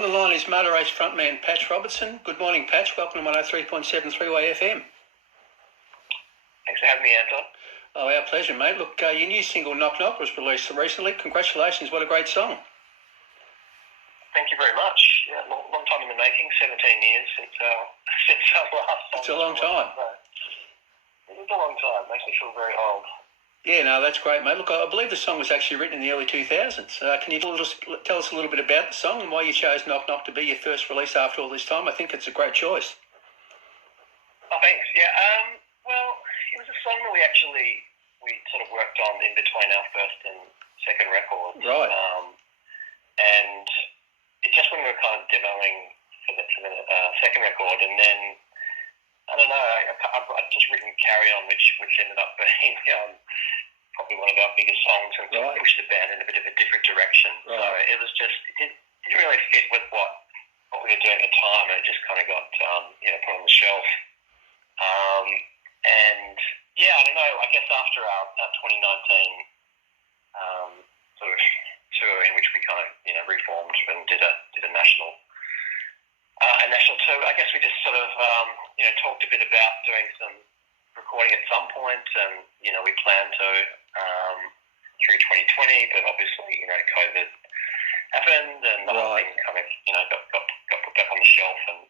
On the line is motor race frontman Patch Robertson. Good morning, Patch. Welcome to 103.7 3WAY-FM. Thanks for having me, Anton. Oh, our pleasure, mate. Look, your new single, Knock Knock, was released recently. Congratulations. What a great song. Thank you very much. Yeah, long time in the making, 17 years since our last song. It's a long time. It is a long time. Makes me feel very old. Yeah, no, that's great, mate. Look, I believe the song was actually written in the early 2000s. Can you tell us a little bit about the song and why you chose Knock Knock to be your first release after all this time? I think it's a great choice. Oh, thanks. Yeah, well, it was a song that we sort of worked on in between our first and second records. Right. And it's just when we were kind of demoing for the second record, and then, I don't know, I'd just written Carry On, which ended up being probably one of our biggest songs, and sort of pushed the band in a bit of a different direction. Right. So it was just, it didn't really fit with what we were doing at the time, and it just kind of got, put on the shelf. And yeah, I don't know, I guess after our 2019 sort of tour in which we kind of, reformed and did a national tour, I guess we just sort of, talked a bit about doing some recording at some point, and, we planned to through 2020, but obviously, COVID happened, and the whole thing kind of, got put back on the shelf, and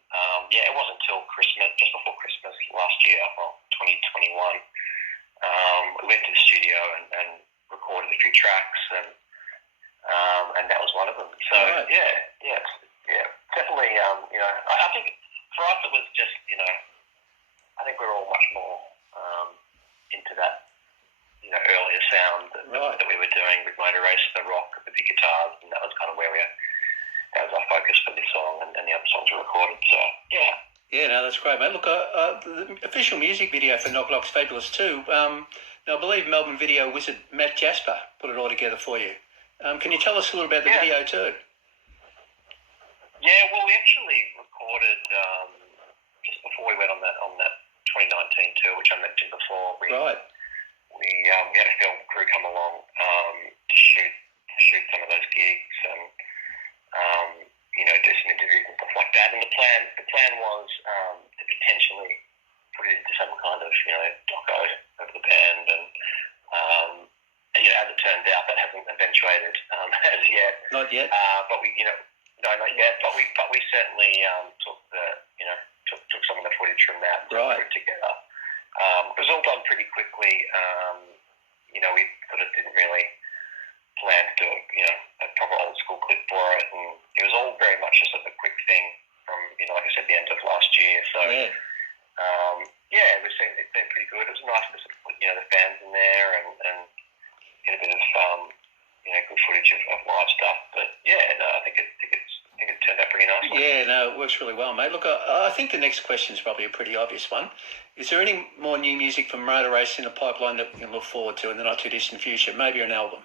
it wasn't until Christmas, just before Christmas last year, 2021, we went to the studio and recorded a few tracks, and that was one of them. So definitely. I think for us it was just, I think we were all much more into that, earlier sound that we were doing with Motor Race, the rock, the big guitars, and that was kind of where that was our focus for this song, and the other songs were recorded. So yeah. Yeah, no, that's great, mate. Look, the official music video for Knock Knock's fabulous too. Now, I believe Melbourne video wizard Matt Jasper put it all together for you. Can you tell us a little about the video too? Yeah, well, we actually recorded just before we went on that 2019 tour, which I mentioned before. We had a film crew come along to shoot some of those gigs, and do some interviews and stuff like that. And the plan was to potentially put it into some kind of doco of the band, and as it turned out, that hasn't eventuated as yet. Not yet. But we, no, not yet. But we certainly took some of the footage from that and put it together. It was all done pretty quickly. We sort of didn't really plan to do a proper old school clip for it, and it was all very much just a quick thing from like I said, the end of last year. So it's been pretty good. It was nice to sort of put the fans in there and get a bit of good footage of live stuff. But I think it turned out pretty nicely. Yeah, no, it works really well, mate. Look, I think the next question is probably a pretty obvious one. Is there any more new music from Motor Race in the pipeline that we can look forward to in the not too distant future? Maybe an album.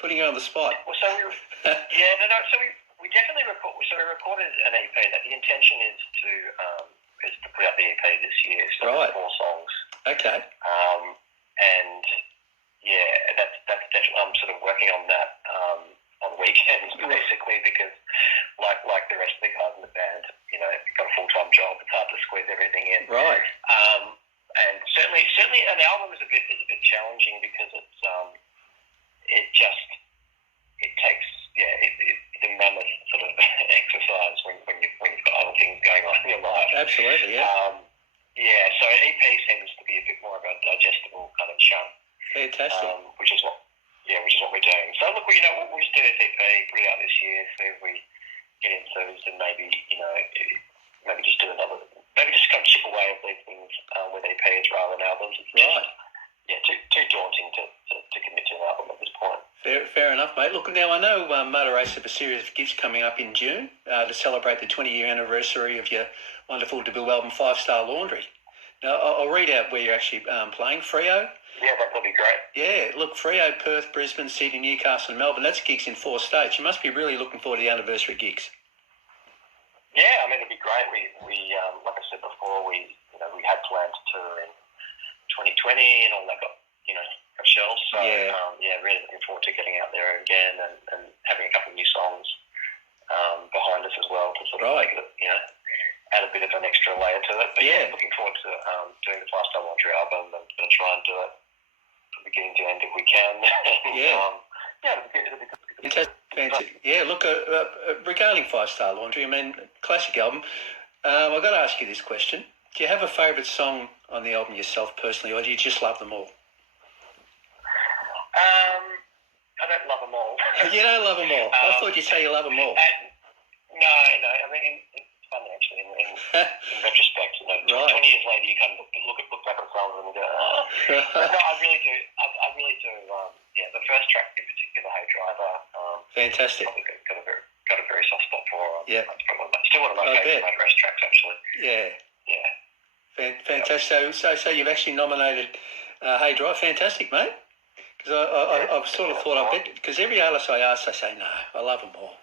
Putting you on the spot. Well, so we definitely recorded an EP. That the intention is to put out the EP this year. So 4 songs. Okay. And that's definitely, I'm sort of working on that on weekends basically, because like the rest of the guys in the band, you've got a full-time job. It's hard to squeeze everything in. Right. And certainly an album is a bit challenging, because it's it takes it's a mammoth sort of exercise when you've got other things going on in your life. Absolutely, yeah. So EP seems to be a bit more of a digestible kind of chunk. Fantastic. Which is what we're doing. So look, we'll just do this EP, put it out this year, see if we get enthused, and maybe just do another. Maybe just kind of chip away at these things with EPs rather than albums. It's too daunting to commit to an album at this point. Fair enough, mate. Look, now I know Motor Race have a series of gigs coming up in June to celebrate the 20-year anniversary of your wonderful debut album, 5 Star Laundry. Now, I'll read out where you're actually playing. Freo. Yeah, that'll be great. Yeah, look, Freo, Perth, Brisbane, Sydney, Newcastle and Melbourne. That's gigs in 4 states. You must be really looking forward to the anniversary gigs. Yeah, I mean, it'd be great. We like I said before, we had planned to tour in 2020 and all that got shelves. So really looking forward to getting out there again and having a couple of new songs Right. Add a bit of an extra layer to it. But looking forward to doing the Five Star Laundry album. I'm going to try and do it from beginning to end if we can. It'll be good. Fantastic. Yeah, look, regarding Five Star Laundry, I mean, classic album. I've got to ask you this question. Do you have a favourite song on the album yourself personally, or do you just love them all? I don't love them all. You don't love them all? I thought you'd say you love them all. No. I mean, it's funny actually. In retrospect, 20 years later, you kind of look back at songs and go, But no, I really do. I really do. The first track in particular, Hey Driver. Fantastic. Probably got a very soft spot for. Yeah. It's still one of my favourite Motor Race tracks, actually. Yeah. Yeah. Fantastic. So you've actually nominated Hey Driver. Fantastic, mate. Because I've sort of thought of it, because every artist I ask, they say, no, I love them all.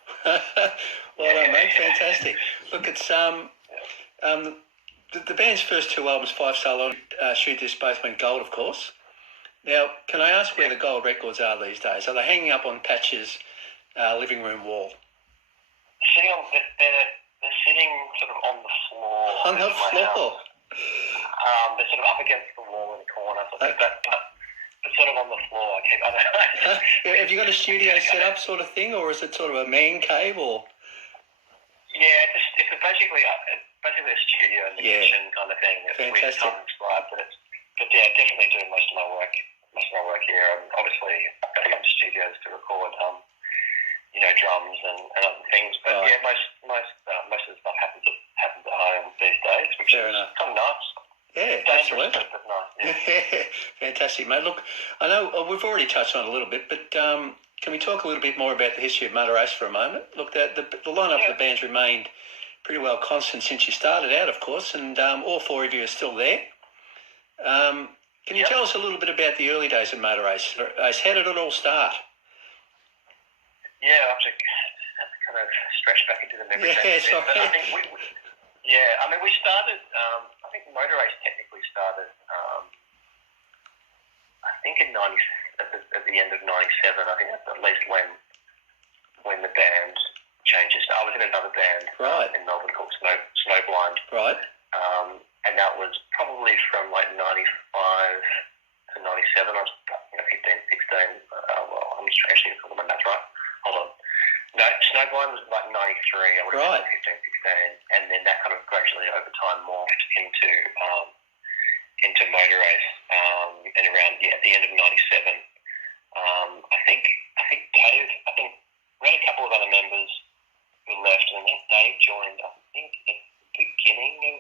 Well done, mate. Fantastic. Look, it's the band's first two albums, Five Star Laundry, Shoot This, both went gold, of course. Now, can I ask where the gold records are these days? Are they hanging up on Patch's living room wall? They're sitting sort of on the floor. On the floor? They're sort of up against the wall in the corner, so but sort of on the floor. I don't know. Have you got a studio set up sort of thing, or is it sort of a man cave, or? Yeah, it's basically a studio in the kitchen kind of thing. It's fantastic. Weird to describe, but definitely doing most of my work here. And obviously, I've got to go into studios to record, drums and other things. But most of the stuff happens at home these days, which is kind of nice. Yeah, dangerous, absolutely. But nice. Yeah. Fantastic, mate. Look, I know we've already touched on it a little bit, but can we talk a little bit more about the history of Motor Race for a moment? Look, the lineup of the band's remained pretty well constant since you started out, of course, and all four of you are still there. Can you tell us a little bit about the early days of Motor Race? How did it all start? Yeah, I have to kind of stretch back into the memory. Yeah, sorry. But I think we started. I think Motor Race technically started. I think at the end of '97. I think that's at least when the band changes. I was in another band in Melbourne called Snowblind. Right. And that was probably from like 95 to 97. I was 15, 16. I'm just actually got my math right. Hold on. No, Snowblind was like 93. I would have been 15, 16. And then that kind of gradually over time morphed into Motor Race. And around at the end of '97, I think Dave. I think we had a couple of other members who left, and then Dave joined. I think at the beginning of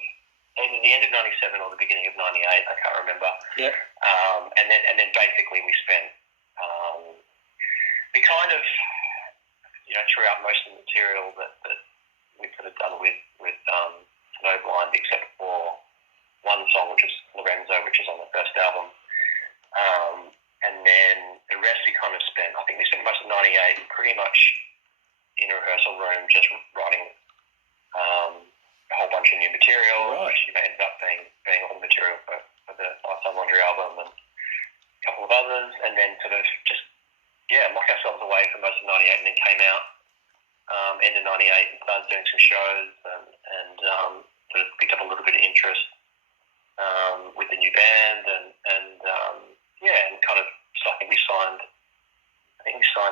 either the end of '97 or the beginning of '98. I can't remember. Yeah. And then basically we spent we kind of throughout most of the material that we could have done with Snowblind, except for one song, which is Lorenzo, which is on the first album. And then the rest we kind of spent, I think we spent most of '98 pretty much in a rehearsal room just writing a whole bunch of new material, which ended up being all the material for the Lifetime Laundry album and a couple of others, and then sort of just lock ourselves away for most of '98, and then came out end of '98 and started doing some shows and sort of picked up a little bit of interest with the new band and kind of. So I think we signed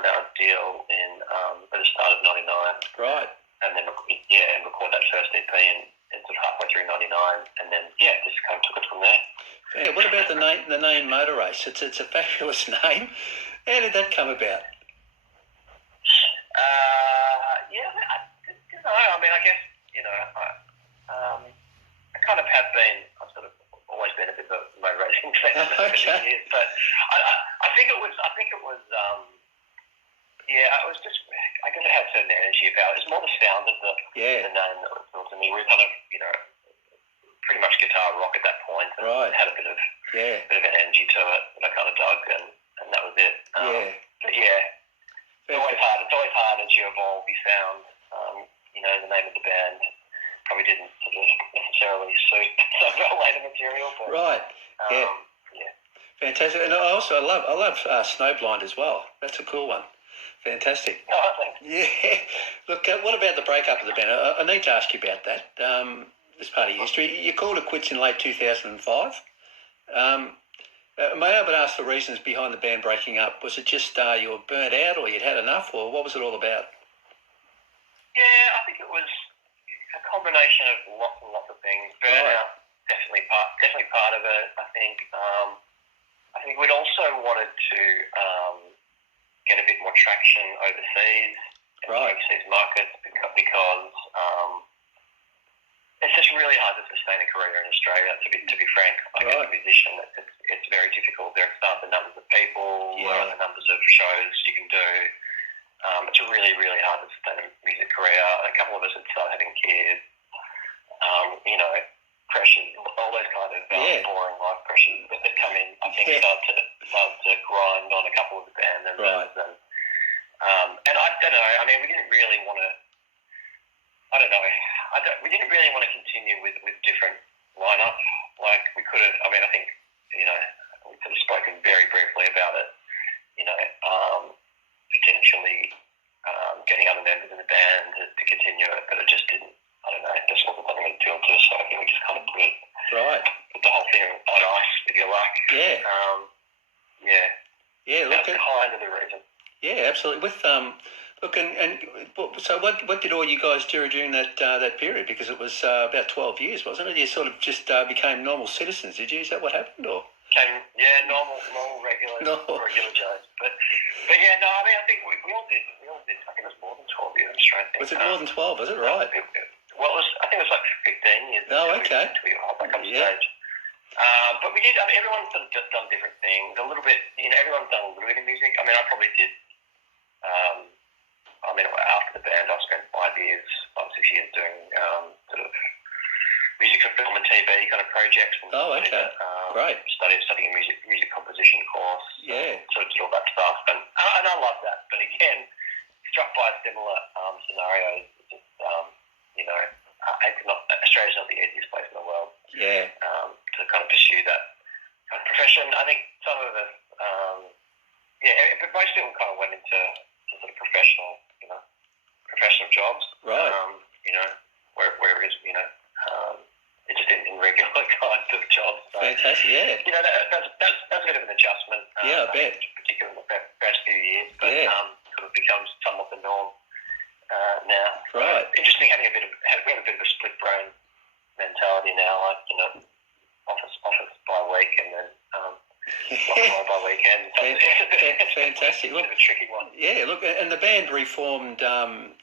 our deal in at the start of '99. Right. And then and record that first EP in sort of halfway through '99, and then just kind of took it from there. Yeah, what about the name Motor Race? It's a fabulous name. How did that come about? I guess I kind of have been. I've sort of always been a bit of a motor racing fan for years, but I think it was. It was just. I guess it had a certain energy about it. It's more the sound of the name that was built to me. We were kind of pretty much guitar rock at that point, and it had a bit of an energy to it that I kind of dug, and that was it. But it's always hard. It's always hard as you evolve your sound. The name of the band probably didn't sort of necessarily suit some of our later material, but fantastic. And I love Snowblind as well. That's a cool one. Fantastic. Oh, thanks. Yeah. Look, what about the breakup of the band? I need to ask you about that as part of your history. You called it quits in late 2005. May I but ask the reasons behind the band breaking up? Was it just you were burnt out or you'd had enough, or what was it all about? Yeah, I think it was a combination of lots and lots of things. Burnout, definitely part of it. I think we'd also wanted to get a bit more traction overseas, in overseas markets, because it's just really hard to sustain a career in Australia. To be frank, as a musician, it's very difficult. There aren't the numbers of people, the numbers of shows you can do. It's really, really hard to sustain a music career. A couple of us had started having kids. Pressures, all those kind of boring life pressures that come in. I think start to grind on a couple of the band members, and I don't know. I mean, we didn't really want to. I don't know. We didn't really want to continue with different lineup. Like we could have. I mean, I think we could have spoken very briefly about it. Potentially getting other members in the band to continue it, but it just didn't. I don't know, it just wasn't something that appealed to us, so I think we just kind of put the whole thing on ice, if you like. Yeah. Look, that's kind of the reason. Yeah, absolutely. With so what did all you guys do during that period? Because it was about 12 years, wasn't it? You sort of just became normal citizens, did you? Is that what happened, or? Normal, regular Joes. But yeah, no, I mean, I think we all did. I think it was more than 12 years. Was it more than 12? Was it right? Well, I think it was like 15 years. Oh, okay. Until we hop back on stage. But we did. I mean, everyone's done different things. A little bit. Everyone's done a little bit of music. I mean, I probably did. After the band, I spent 5 years, 6 years doing sort of music for film and TV kind of projects. And Great. Studying a music composition course. Yeah. Sort of did all that stuff, and I love that. But again, struck by similar scenarios. Just Australia's not the easiest place in the world. Yeah. To kind of pursue that kind of profession. I think some of us, but most people kind of went into sort of professional jobs. Right. Where it is, it's just in regular kinds of jobs. So, fantastic. Yeah. That's a bit of an adjustment. I bet. Particularly in the past few years, but sort of becomes somewhat the norm now. Right. Interesting we have a bit of a split brain mentality now. Like office by week and then by weekend. Fantastic. Look, a tricky one. Yeah, look, and the band reformed,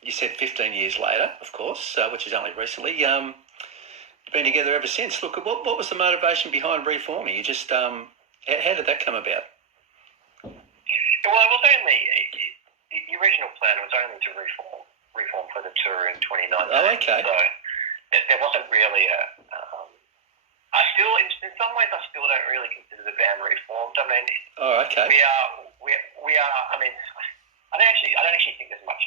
you said 15 years later, of course, which is only recently. Been together ever since. Look, what was the motivation behind reforming? You just, how did that come about? Well, it was only, the original plan was only to reform for the tour in 2019. Oh, okay. So there wasn't really I still, in some ways, I still don't really consider the band reformed. I mean, okay. We are. I mean, I don't actually think there's much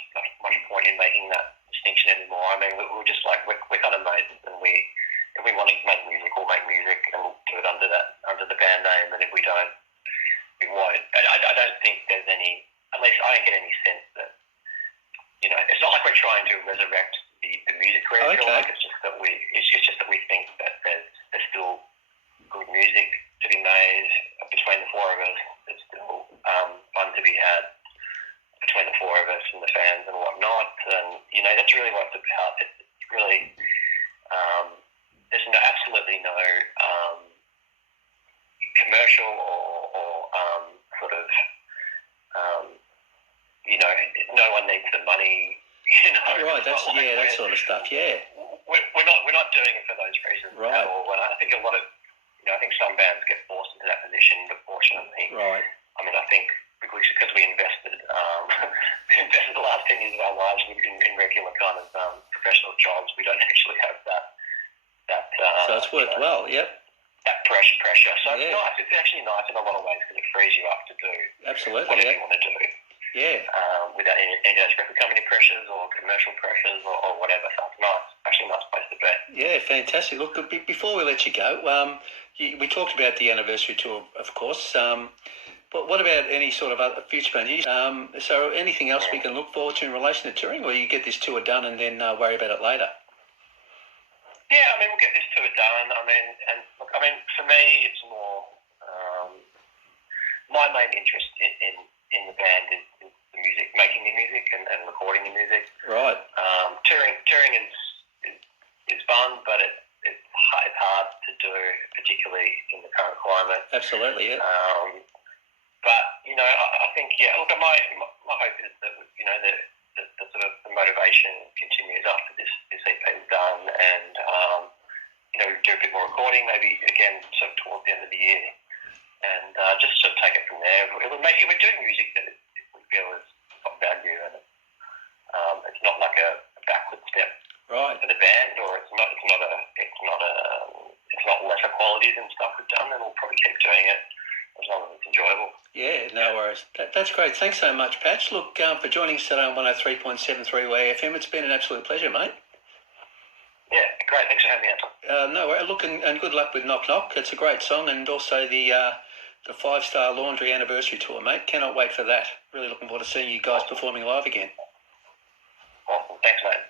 point in making that distinction anymore. I mean, we're just like we're kind of mates, and if we want to make music, we'll make music, and we'll do it under the band name. And if we don't, we won't. I don't think there's any. At least I don't get any sense that it's not like we're trying to resurrect the music career. Okay. Like it's just that we think that there's still good music to be made between the four of us. There's still fun to be had between the four of us and the fans and whatnot. And that's really what it's about. It's really there's absolutely no commercial or sort of no one needs the money. Right, that sort of stuff. Yeah. We're not doing it for those reasons at all. And I think a lot of, I think some bands get forced into that position, but fortunately, right. I mean, I think because we invested the last 10 years of our lives in regular kind of professional jobs, we don't actually have that. So it's worked well. Yep. That pressure. So it's nice. It's actually nice in a lot of ways because it frees you up to do whatever you want to do. Yeah. Without any record company pressures or commercial pressures or whatever. So it's nice. Actually a nice place to be. Yeah, fantastic. Look, before we let you go, we talked about the anniversary tour, of course. But what about any sort of other future plans? So anything else we can look forward to in relation to touring, or you get this tour done and then worry about it later? Yeah, I mean, we'll get this tour done. I mean, for me, it's more my main interest in the band is the music, making the music and recording the music. Right. Touring is fun, but it's hard to do, particularly in the current climate. Absolutely, yeah. But I think look, my hope is that the sort of the motivation continues after this EP is done, and we do a bit more recording, maybe again sort of towards the end of the year, and just sort of take it from there. We're doing music that we feel is of value, and it's not like a backward step right for the band, or it's not lesser quality than stuff we've done, and we'll probably keep doing it as long as it's enjoyable. Yeah, no worries. That's great. Thanks so much, Patch. Look, for joining us today on 103.7 3WAY-FM, it's been an absolute pleasure, mate. Yeah, great. Thanks for having me, Anton. No worries. Look, and good luck with Knock Knock. It's a great song, and also the 5-Star Laundry anniversary tour, mate. Cannot wait for that. Really looking forward to seeing you guys performing live again. Awesome. Thanks, mate.